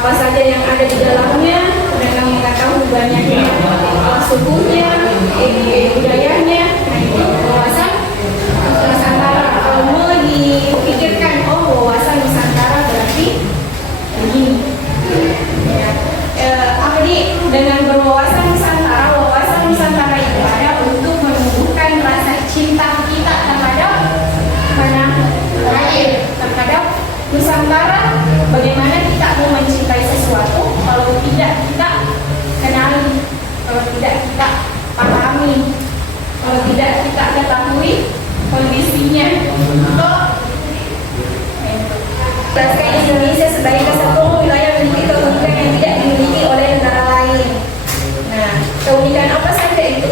apa saja yang ada di dalamnya dengan mengetahui banyaknya sukunya, budayanya. Nah, itu wawasan Nusantara. Kalau mau dipikirkan, oh wawasan Nusantara berarti begini. Apa nih dengan berwawasan Nusantara itu ada untuk menumbuhkan rasa cinta kita terhadap terhadap Nusantara. Bagaimana kita mau mencintai sesuatu kalau tidak kita kenali, kalau tidak kita pahami, kalau tidak kita ketahui kondisinya. Jelaskan Indonesia sebagai kesatuan wilayah memiliki keunikan yang tidak dimiliki oleh negara lain. Nah, keunikan apa saja itu?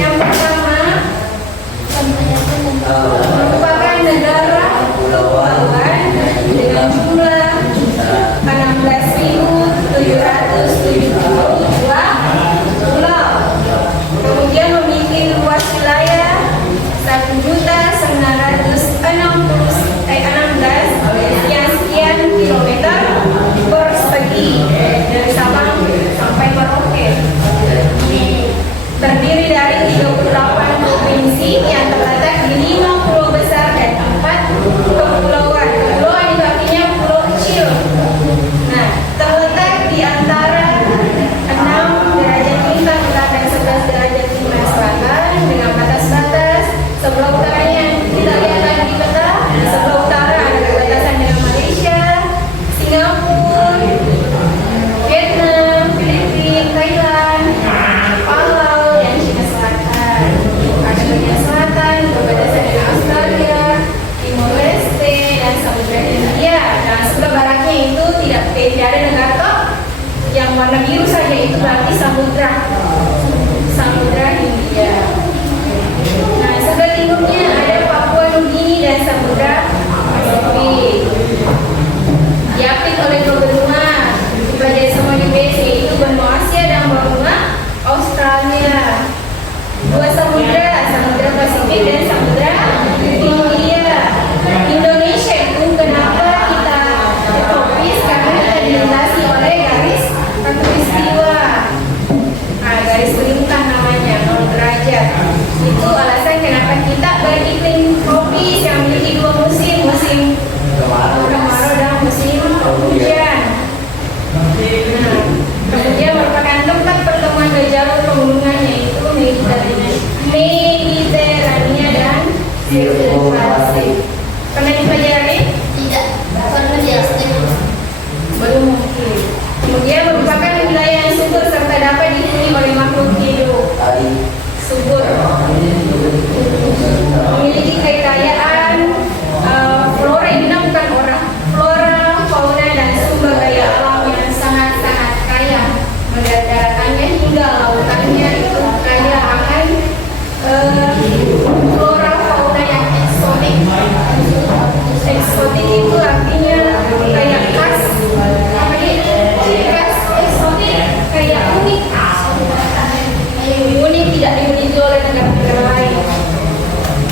Yang pertama, merupakan negara kepulauan dengan jumlah 16.772 pulau. Kemudian memiliki luas wilayah 1.916 kilometer persegi dari Sabang sampai Merauke. Terdiri dari 38 provinsi yang terletak di 5 pulau besar dan 4 kepulauan. Kepulauan itu artinya pulau kecil. Nah, terletak di antara 6 derajat lintang utara dan 11 derajat lintang selatan dengan batas-batas sebelah utaranya kita lihat lagi di peta. Sebelah utara ada perbatasan dengan Malaysia, Singapura, Vietnam, Filipina, Thailand, Palau, dan Cina Selatan. Ada bagian selatan berbatasan dengan Australia, Timor Leste, dan Samudra Hindia. Nah, sebelah baratnya itu tidak ada negara yang warna biru saja, itu berarti Samudra Hindia. Nah, sebelah timurnya ada Papua Nugini dan Samudra Pasifik. Diapit oleh dua benua, dipelajari semua di BC, yaitu benua Asia dan benua Australia. Dua samudra, Samudra Pasifik dan Samudra Hindia. Indonesia itu kenapa kita tropis? Karena kita dilintasi oleh garis khatulistiwa. Nah, garis bintang namanya 0 derajat. Itu alasan kenapa kita beriklim tropis yang memiliki dua musim kemarau dan musim hujan. Nah, kemudian merupakan tempat pertemuan dari jalur pegunungan, yaitu Mediterania dan sirkulasi. Pernah dipelajari? Tidak, karena di Aztec. Belum mungkin. Kemudian merupakan wilayah yang subur serta dapat dihuni oleh makhluk hidup. Subur. Memiliki kekayaan flora, ini bukan orang. Flora, fauna, dan sumber daya alam yang sangat-sangat kaya. Daratannya hingga lautannya itu kaya akan flora, fauna yang eksotik. Eksotik itu artinya kayak khas. Apa nih? Khas, eksotik, kayak unik. Unik, tidak dimiliki oleh negara-negara lain.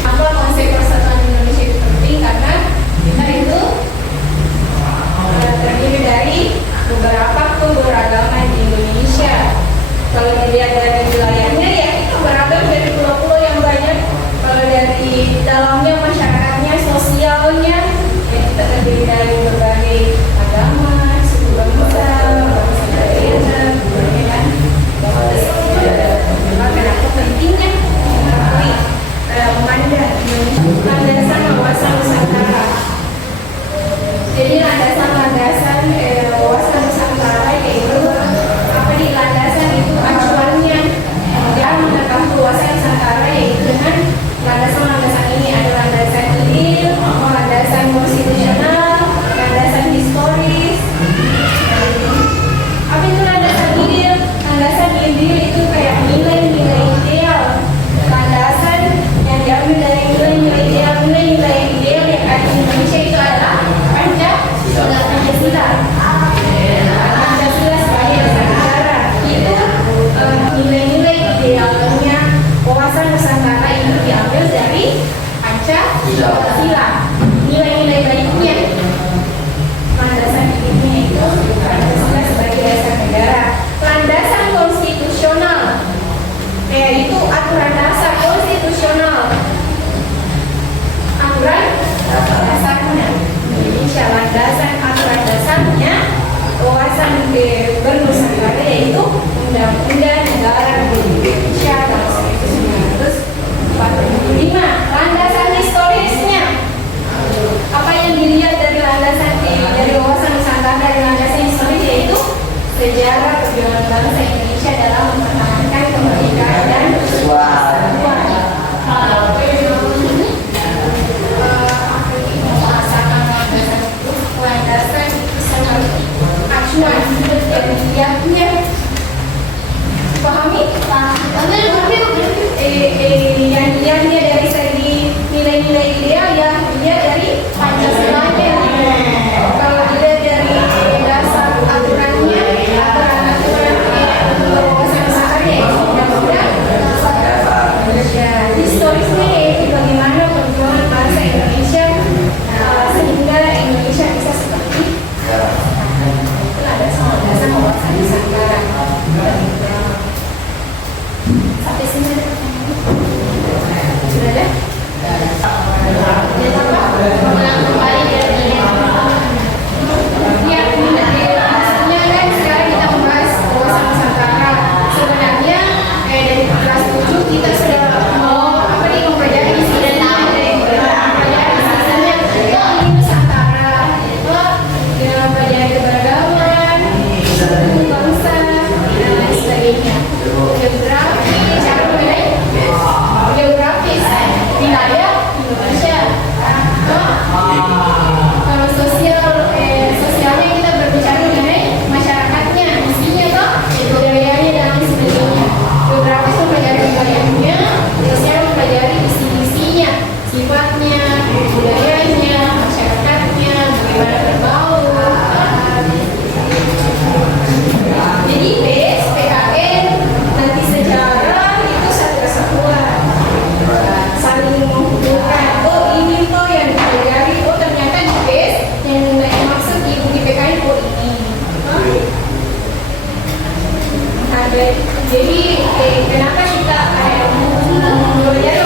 Apa konsep persatuan Indonesia itu penting? Karena kita itu terdiri dari beberapa keberagaman di Indonesia. Kalau dilihat dari wilayahnya, ya itu beragam dari pulau-pulau yang banyak. Kalau dari dalamnya, masyarakatnya, sosialnya, ya kita terdiri dari berbagai agama, suku bangsa, daerah, dan kenapa pentingnya mengetahui memandang Indonesia landasan wawasan Nusantara. Jadi landasan wawasan Nusantara yaitu apa di landasan itu acuannya dan mengetahui wawasan Nusantara yaitu dengan landasan ini ada landasan ideal, landasan konstitusional, landasan historis. Apa itu landasan ideal? Landasan ideal itu kayak nilai-nilai ideal. Landasan yang diambil dari nilai-nilai ideal. Nilai-nilai ideal yang ada di Indonesia itu adalah Pancasila. Indonesia. Landasan atau landasannya wawasan bernusantara yaitu Undang-Undang Negara Republik Indonesia tahun 1945. Landasan historisnya, apa yang dilihat dari landasan dari wawasan Nusantara dari landasan historis yaitu sejarah perjuangan bangsa Indonesia dalam mempertahankan kemerdekaan dan persatuan. Landasan itu sebagai acuan yang pahami yang dia dari segi nilai-nilai ideal ya dia dari Pancasilanya. Kalau dilihat dari dasar aturannya, aturan wawasan Nusantara yaitu undang-undang Indonesia. Historisnya yaitu bagaimana perjuangan bangsa Indonesia sehingga Indonesia bisa seperti itu ada dasar wawasan Nusantara. Sampai sini sudah ada? Dan apa? Kembali dari ya, maksudnya kan sekarang kita membahas wawasan Nusantara. Sebenarnya dari kelas 7 kita sudah mau mempelajari misalnya ini Nusantara, kita mempelajari keberagaman, bangsa dan lain sebagainya. Geografi, cara mengenai geografis wilayah Indonesia. Kalau sosialnya kita berbicara mengenai masyarakatnya, isinya toh budayanya dan lain sebagainya. Geografis mempelajari wilayahnya, sosial mempelajari isi-isinya, sifatnya, budayanya, masyarakatnya, bagaimana berbaur. Jadi BS, PKN, nanti sejarah itu satu kesatuan, saling menghubungkan. Oh ini tuh yang dipelajari, oh ternyata di BS yang maksud ibu di PKN oh ini. Nah, jadi kenapa kita belajar